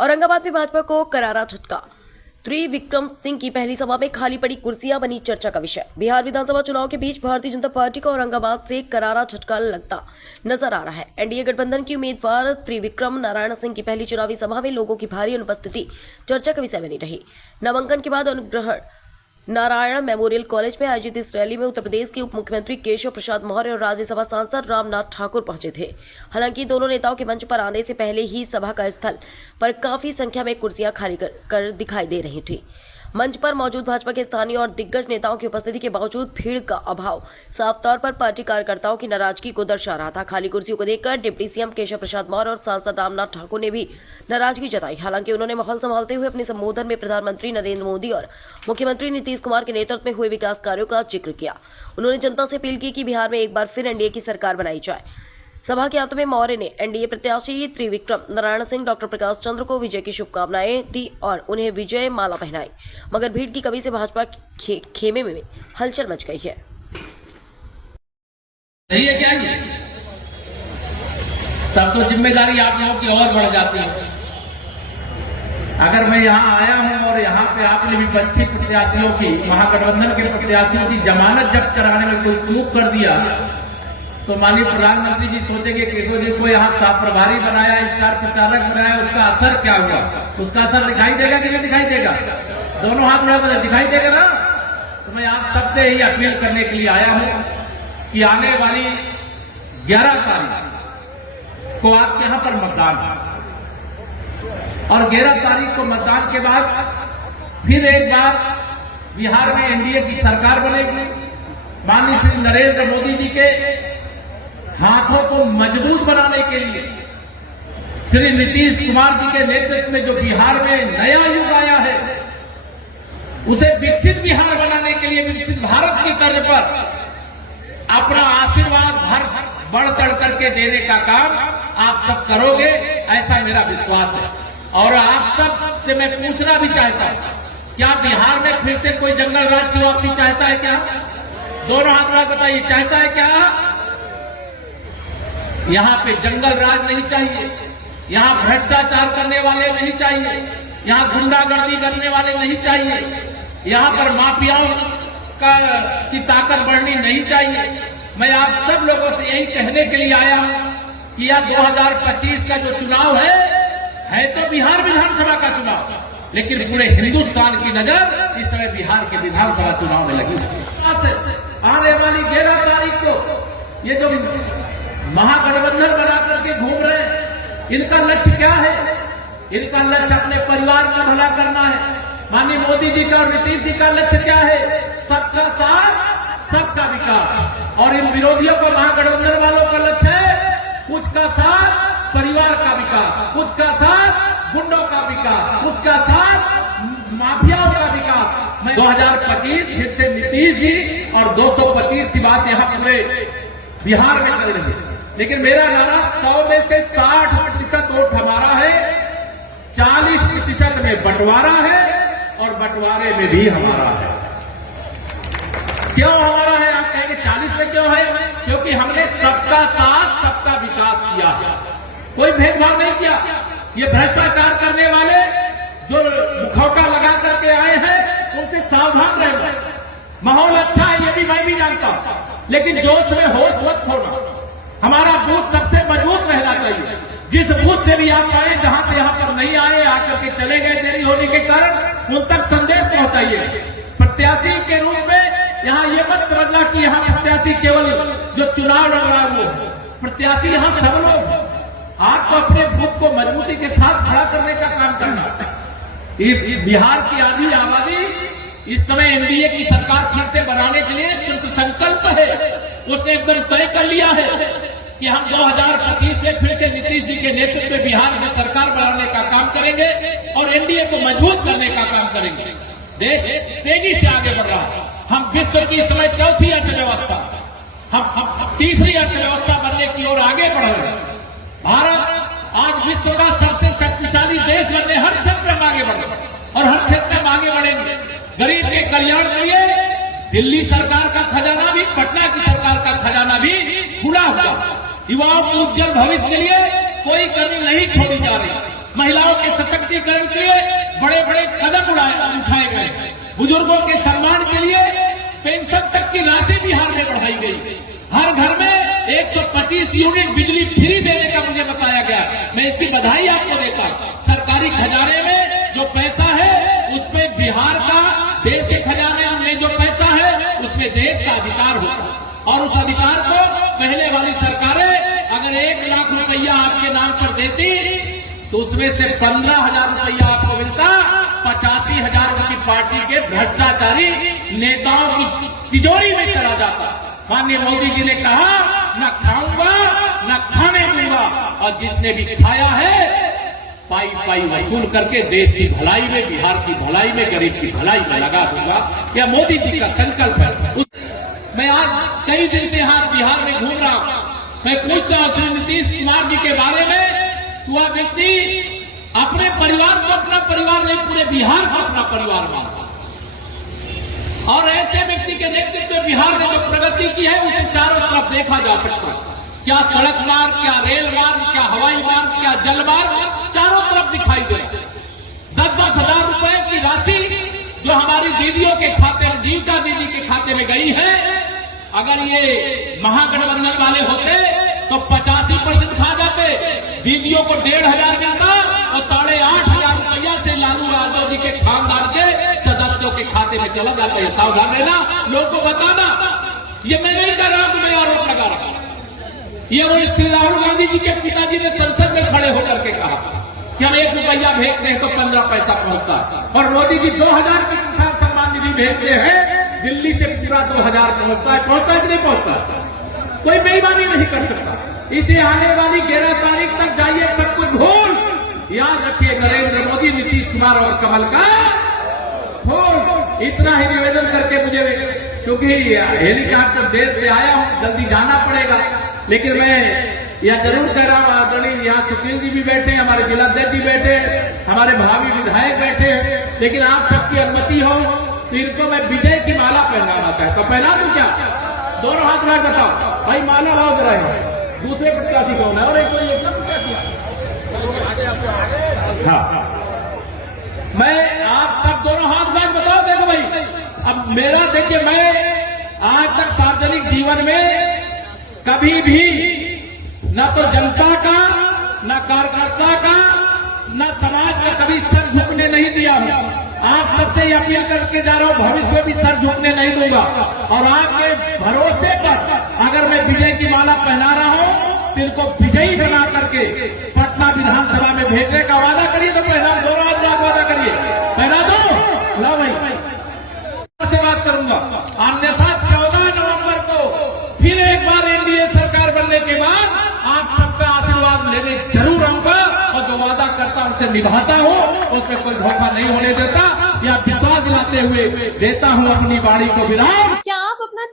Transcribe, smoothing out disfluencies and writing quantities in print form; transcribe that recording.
औरंगाबाद में भाजपा को करारा झटका। त्रिविक्रम सिंह की पहली सभा में खाली पड़ी कुर्सियां बनी चर्चा का विषय। बिहार विधानसभा चुनाव के बीच भारतीय जनता पार्टी का औरंगाबाद से करारा झटका लगता नजर आ रहा है। एनडीए गठबंधन की उम्मीदवार त्रिविक्रम नारायण सिंह की पहली चुनावी सभा में लोगों की भारी अनुपस्थिति चर्चा का विषय बनी रही। नामांकन के बाद अनुग्रहण नारायण मेमोरियल कॉलेज में आयोजित इस रैली में उत्तर प्रदेश के उप मुख्यमंत्री केशव प्रसाद मौर्य और राज्यसभा सांसद रामनाथ ठाकुर पहुंचे थे। हालांकि दोनों नेताओं के मंच पर आने से पहले ही सभा का स्थल पर काफी संख्या में कुर्सियां खाली कर दिखाई दे रही थी। मंच पर मौजूद भाजपा के स्थानीय और दिग्गज नेताओं की उपस्थिति के बावजूद भीड़ का अभाव साफ तौर पर पार्टी कार्यकर्ताओं की नाराजगी को दर्शा रहा था। खाली कुर्सियों को देखकर डिप्टी सीएम केशव प्रसाद मौर्य और सांसद रामनाथ ठाकुर ने भी नाराजगी जताई। हालांकि उन्होंने माहौल संभालते हुए अपने संबोधन में प्रधानमंत्री नरेंद्र मोदी और मुख्यमंत्री नीतीश कुमार के नेतृत्व में हुए विकास कार्यों का जिक्र किया। उन्होंने जनता से अपील की कि बिहार में एक बार फिर एनडीए की सरकार बनाई जाए। सभा के अंत में मौर्य ने एनडीए प्रत्याशी त्रिविक्रम नारायण सिंह डॉक्टर प्रकाश चंद्र को विजय की शुभकामनाएं दी और उन्हें विजय माला पहनाई, मगर भीड़ की कमी से भाजपा खेमे में हलचल मच गई है। ये क्या है? तब तो जिम्मेदारी आप लोगों की और बढ़ जाती है। अगर मैं यहाँ आया हूँ और यहाँ पे आपने विपक्षी प्रत्याशियों की, महागठबंधन के प्रत्याशियों की जमानत जब्त कराने में कोई चूक कर दिया तो माननीय प्रधानमंत्री जी सोचेंगे केशव जी को यहाँ साफ प्रभारी बनाया, स्टार प्रचारक बनाया, उसका असर क्या हुआ? उसका असर दिखाई देगा कि नहीं दिखाई देगा? दोनों हाथ बढ़ा दिखाई देगा ना। तो मैं आप सबसे यही अपील करने के लिए आया हूँ कि आने वाली 11 तारीख को आपके यहाँ पर मतदान और 11 तारीख को मतदान के बाद फिर एक बार बिहार में एनडीए की सरकार बनेगी। माननीय श्री नरेंद्र मोदी जी के हाथों को मजबूत बनाने के लिए श्री नीतीश कुमार जी के नेतृत्व में जो बिहार में नया युग आया है, उसे विकसित बिहार बनाने के लिए विकसित भारत की तर्ज पर अपना आशीर्वाद बढ़ चढ़ करके देने का काम आप सब करोगे, ऐसा मेरा विश्वास है। और आप सब से मैं पूछना भी चाहता हूं, क्या बिहार में फिर से कोई जंगल राज की वापसी चाहता है क्या? दोनों हाथ में बताइए, चाहता है क्या? यहाँ पे जंगल राज नहीं चाहिए, यहाँ भ्रष्टाचार करने वाले नहीं चाहिए, यहाँ गुंडागर्दी करने वाले नहीं चाहिए, यहाँ पर माफियाओं की ताकत बढ़नी नहीं चाहिए। मैं आप सब लोगों से यही कहने के लिए आया हूँ कि यह 2025 का जो चुनाव है तो बिहार विधानसभा का चुनाव, लेकिन पूरे हिंदुस्तान की नजर इस समय बिहार के विधानसभा चुनाव में लगी है। आने वाली 11 तारीख को ये जो महागठबंधन बना करके घूम रहे हैं, इनका लक्ष्य क्या है? इनका लक्ष्य अपने परिवार का भला करना है। माननीय मोदी जी का और नीतीश जी का लक्ष्य क्या है? सबका साथ सबका विकास। और इन विरोधियों को, महागठबंधन वालों का लक्ष्य है कुछ का साथ परिवार का विकास, कुछ का साथ गुंडों का विकास, कुछ का साथ माफियाओं का विकास। 2025 फिर से नीतीश जी और 225 की बात यहाँ पूरे बिहार में चल रही है। लेकिन मेरा नारा 100 में से 60% वोट हमारा है, 40% में बंटवारा है और बंटवारे में भी हमारा है। क्यों हमारा है? आप कहेंगे 40 में क्यों है? क्योंकि हमने सबका साथ सबका विकास किया है, कोई भेदभाव नहीं किया। ये भ्रष्टाचार करने वाले जो मुखौटा लगा करके आए हैं, उनसे सावधान रहना। माहौल अच्छा है, ये भी मैं भी जानता हूं, लेकिन जोश में होश मत खोना। हमारा बूथ सबसे मजबूत रहना चाहिए। जिस बूथ से भी आप आए, जहां से यहां पर नहीं आए, आकर के चले गए देरी होने के कारण, उन तक संदेश पहुंचाइए। प्रत्याशी के रूप में यहाँ ये मत समझना कि यहाँ प्रत्याशी केवल जो चुनाव लड़ रहा है वो प्रत्याशी, यहाँ सब लोग। आपको अपने बूथ को मजबूती के साथ खड़ा करने का काम करना। बिहार की आधी आबादी इस समय एनडीए की सरकार फिर से बनाने के लिए क्योंकि संकल्प है, उसने एकदम तय कर लिया है कि हम 2025 में फिर से नीतीश जी के नेतृत्व में बिहार में सरकार बनाने का काम करेंगे और एनडीए को मजबूत करने का काम करेंगे। देश तेजी से आगे बढ़ रहा है। हम विश्व की इस समय चौथी अर्थव्यवस्था, हम तीसरी अर्थव्यवस्था बनने की ओर आगे बढ़ रहे हैं। भारत आज विश्व का सबसे शक्तिशाली देश बनने हर क्षेत्र में आगे बढ़े और हर क्षेत्र में आगे बढ़ेंगे। गरीब के कल्याण के लिए दिल्ली सरकार का खजाना भी, पटना की सरकार का खजाना भी खुला हुआ। युवाओं के उज्जवल भविष्य के लिए कोई कमी नहीं छोड़ी जा रही। महिलाओं के सशक्तिकरण के लिए बड़े बड़े कदम उठाए गए। बुजुर्गों के सम्मान के लिए पेंशन तक की राशि बिहार में बढ़ाई गई। हर घर में 125 यूनिट बिजली फ्री देने का मुझे बताया गया। मैं इसकी बधाई आपको देता हूं। सरकारी खजाने में जो पैसा है उसमें बिहार का, देश के खजाने में जो पैसा है उसमें देश का अधिकार होता और उस अधिकार को पहले वाली सरकारें अगर 1 लाख रुपया आपके नाम पर देती तो उसमें से 15,000 रुपया आपको मिलता, 85,000 की पार्टी के भ्रष्टाचारी नेताओं की तिजोरी में चला जाता। माननीय मोदी जी ने कहा न खाऊंगा न खाने दूंगा, और जिसने भी खाया है पाई पाई वसूल करके देश की भलाई में, बिहार की भलाई में, गरीब की भलाई में लगा दूंगा। यह मोदी जी का संकल्प है। मैं आज कई दिन से यहाँ बिहार में घूम रहा हूँ। मैं पूछता हूँ श्री नीतीश कुमार जी के बारे में, वह व्यक्ति अपने परिवार को अपना परिवार नहीं, पूरे बिहार को अपना परिवार मानता, और ऐसे व्यक्ति के नेतृत्व में बिहार ने जो प्रगति की है उसे चारों तरफ देखा जा सकता है। क्या सड़क मार्ग, क्या रेल मार्ग, क्या हवाई मार्ग, क्या जल मार्ग, चारों तरफ दिखाई दे। 10-10 हजार रुपए की राशि जो हमारी दीदियों के खाते में, जीविका दीदी के खाते में गई है, अगर ये महागठबंधन वाले होते तो 85% खा जाते। दीदियों को 1,500 मिलता और 8,500 रुपया से लालू यादव जी के खानदान के सदस्यों के खाते में चला जाता है। सावधान रहना, लोगों को बताना। ये मैं नहीं कर रहा हूं, मैं आरोप लगा रहा हूं। ये वो श्री राहुल गांधी जी के पिताजी ने संसद में खड़े होकर के कहा कि हम 1 रुपया भेजते हैं तो 15 पैसा पहुंचता, और मोदी जी 2,000 की किसान सम्मान निधि भेजते हैं, दिल्ली से पूरा 2,000 पहुंचता है कि नहीं पहुंचता? कोई बेईमानी नहीं कर सकता। इसे आने वाली 11 तारीख तक जाइए, सब कुछ भूल। याद रखिए, नरेंद्र मोदी, नीतीश कुमार और कमल का फूल। इतना ही निवेदन करके मुझे, क्योंकि हेलीकॉप्टर देर से आया हूं, जल्दी जाना पड़ेगा, लेकिन मैं यह जरूर कह रहा हूं, आदरणीय यहाँ सुशील जी भी बैठे, हमारे जिलाध्यक्ष जी बैठे, हमारे भावी विधायक बैठे हैं, लेकिन आप सबकी अनुमति हो तो इनको मैं विजय की माला पहनाना चाहता हूं। पहना दूं क्या? दोनों हाथ में बताओ भाई, माला लाओ जरा। दूसरे प्रत्याशी कौन है? और एक हाँ, मैं आप सब दोनों हाथ में बताओ। देखो भाई, अब मेरा देखिए, मैं आज तक सार्वजनिक जीवन में कभी भी न तो जनता का, न कार्यकर्ता का, न समाज का कभी सर झुकने नहीं दिया हूं। आप सबसे ये अपील करके जा रहा हूं, भविष्य में भी सर झुकने नहीं दूंगा, और आपके भरोसे पर अगर मैं विजय की माला पहना रहा हूं तो इनको विजयी बना करके पटना विधानसभा में भेजने का वादा करिए। तो पहना, दोनों हाथ वादा करिए, पहना दो। ला भाई, से बात करूंगा, अन्यथा 14 नवंबर को फिर एक बार एनडीए सरकार बनने के बाद आप सबका आशीर्वाद लेने जरूर आऊंगा, और जो वादा करता उनसे निभाता हूं, उसमें कोई धोखा नहीं होने देता, या विश्वास दिलाते हुए देता हूं अपनी बाड़ी को विराम। क्या आप अपना